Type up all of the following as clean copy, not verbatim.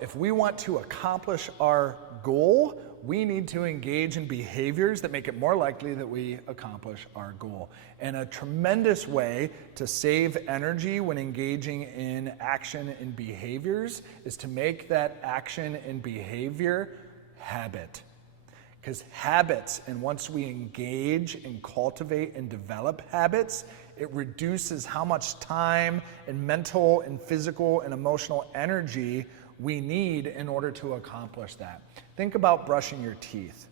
If we want to accomplish our goal, we need to engage in behaviors that make it more likely that we accomplish our goal. And a tremendous way to save energy when engaging in action and behaviors is to make that action and behavior habit. Because habits, and once we engage and cultivate and develop habits, it reduces how much time and mental and physical and emotional energy we need in order to accomplish that. Think about brushing your teeth.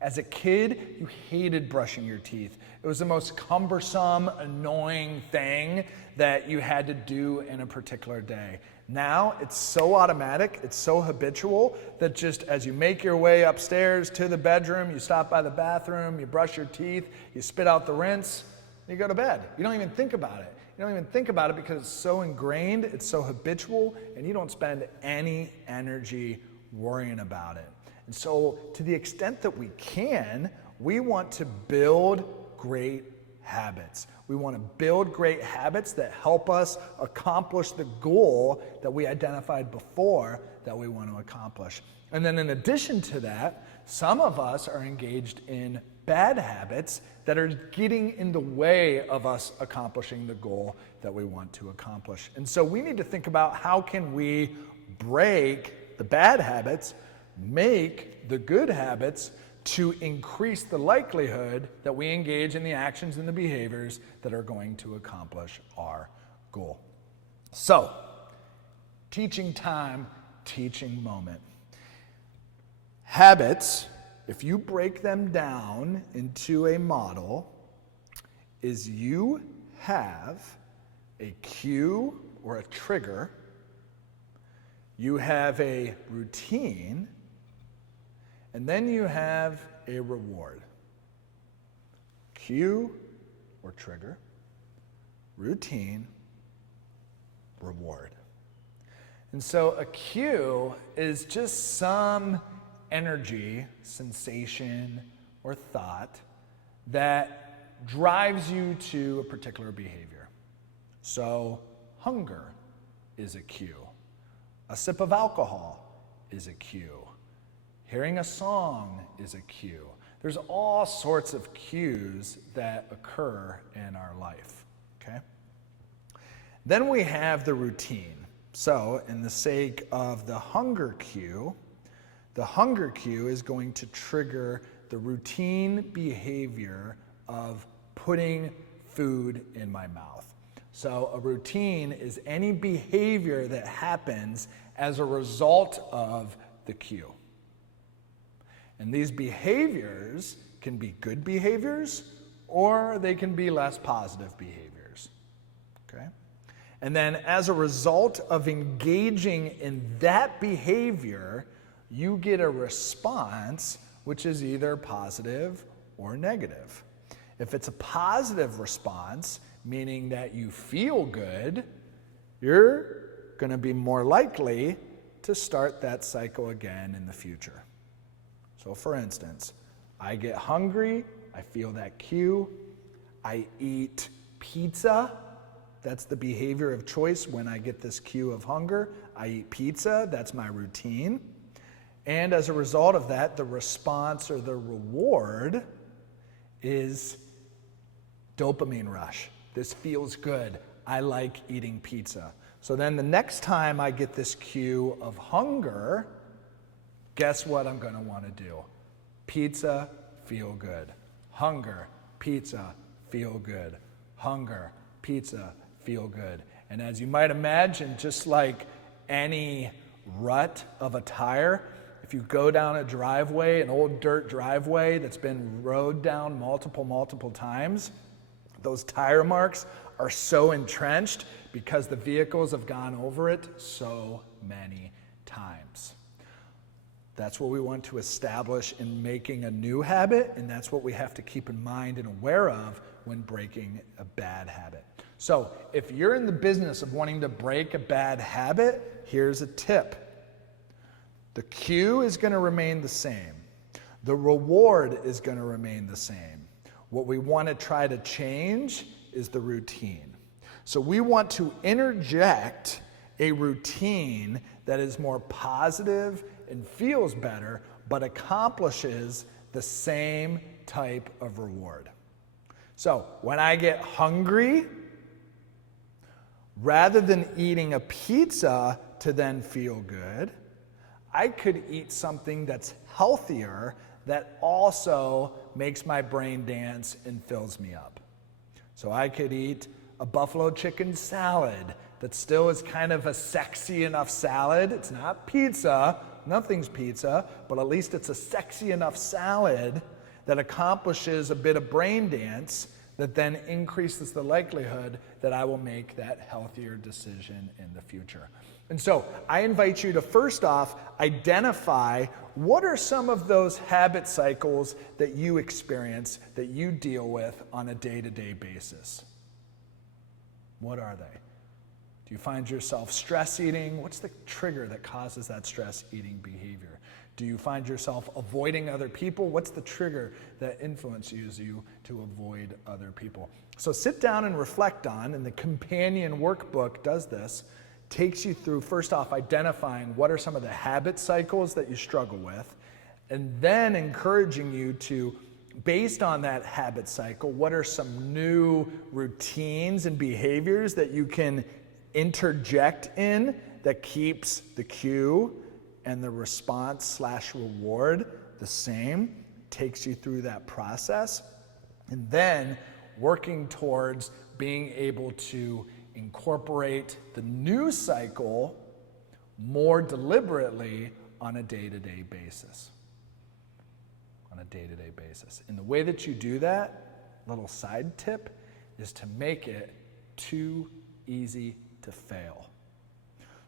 As a kid, you hated brushing your teeth. It was the most cumbersome, annoying thing that you had to do in a particular day. Now, it's so automatic, it's so habitual that just as you make your way upstairs to the bedroom, you stop by the bathroom, you brush your teeth, you spit out the rinse, you go to bed. You don't even think about it. You don't even think about it because it's so ingrained, it's so habitual, and you don't spend any energy worrying about it. And so, to the extent that we can, we want to build great habits. We want to build great habits that help us accomplish the goal that we identified before that we want to accomplish. And then in addition to that, some of us are engaged in bad habits that are getting in the way of us accomplishing the goal that we want to accomplish. And so we need to think about how can we break the bad habits, make the good habits to increase the likelihood that we engage in the actions and the behaviors that are going to accomplish our goal. So, teaching time, teaching moment. Habits, if you break them down into a model, is you have a cue or a trigger, you have a routine, and then you have a reward. Cue or trigger, routine, reward. And so a cue is just some energy, sensation, or thought that drives you to a particular behavior. So hunger is a cue. A sip of alcohol is a cue. Hearing a song is a cue. There's all sorts of cues that occur in our life, okay? Then we have the routine. So, in the sake of the hunger cue is going to trigger the routine behavior of putting food in my mouth. So, a routine is any behavior that happens as a result of the cue. And these behaviors can be good behaviors or they can be less positive behaviors. Okay? And then as a result of engaging in that behavior, you get a response which is either positive or negative. If it's a positive response, meaning that you feel good, you're going to be more likely to start that cycle again in the future. So for instance, I get hungry, I feel that cue, I eat pizza. That's the behavior of choice when I get this cue of hunger. I eat pizza, that's my routine. And as a result of that, the response or the reward is dopamine rush. This feels good. I like eating pizza. So then the next time I get this cue of hunger, guess what I'm going to want to do? Pizza, feel good. Hunger, pizza, feel good. Hunger, pizza, feel good. And as you might imagine, just like any rut of a tire, if you go down a driveway, an old dirt driveway that's been rode down multiple times, those tire marks are so entrenched because the vehicles have gone over it so many times. That's what we want to establish in making a new habit, and that's what we have to keep in mind and aware of when breaking a bad habit. So if you're in the business of wanting to break a bad habit, here's a tip. The cue is going to remain the same. The reward is going to remain the same. What we want to try to change is the routine. So we want to interject a routine that is more positive and feels better, but accomplishes the same type of reward. So when I get hungry, rather than eating a pizza to then feel good, I could eat something that's healthier that also makes my brain dance and fills me up. So I could eat a buffalo chicken salad that still is kind of a sexy enough salad. It's not pizza, nothing's pizza, but at least it's a sexy enough salad that accomplishes a bit of brain dance that then increases the likelihood that I will make that healthier decision in the future. And so I invite you to first off identify what are some of those habit cycles that you experience, that you deal with on a day-to-day basis. What are they? Do you find yourself stress eating? What's the trigger that causes that stress eating behavior? Do you find yourself avoiding other people? What's the trigger that influences you to avoid other people? So sit down and reflect on, and the Companion Workbook does this, takes you through, first off, identifying what are some of the habit cycles that you struggle with, and then encouraging you to, based on that habit cycle, what are some new routines and behaviors that you can interject in that keeps the cue and the response/reward the same, takes you through that process, and then working towards being able to incorporate the new cycle more deliberately on a day-to-day basis. On a day-to-day basis. And the way that you do that, little side tip, is to make it too easy to fail.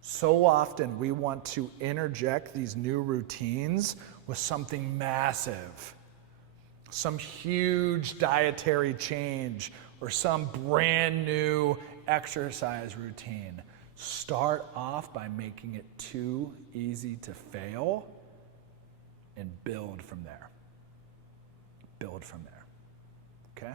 So often we want to interject these new routines with something massive, some huge dietary change, or some brand new exercise routine. Start off by making it too easy to fail and build from there. Build from there. Okay?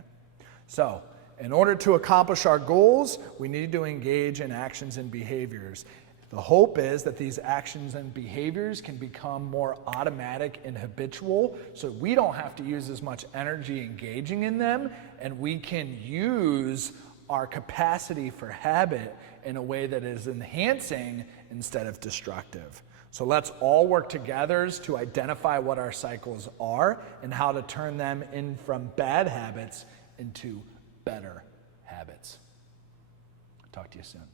So, in order to accomplish our goals, we need to engage in actions and behaviors. The hope is that these actions and behaviors can become more automatic and habitual, so we don't have to use as much energy engaging in them, and we can use our capacity for habit in a way that is enhancing instead of destructive. So let's all work together to identify what our cycles are and how to turn them in from bad habits into better habits. Talk to you soon.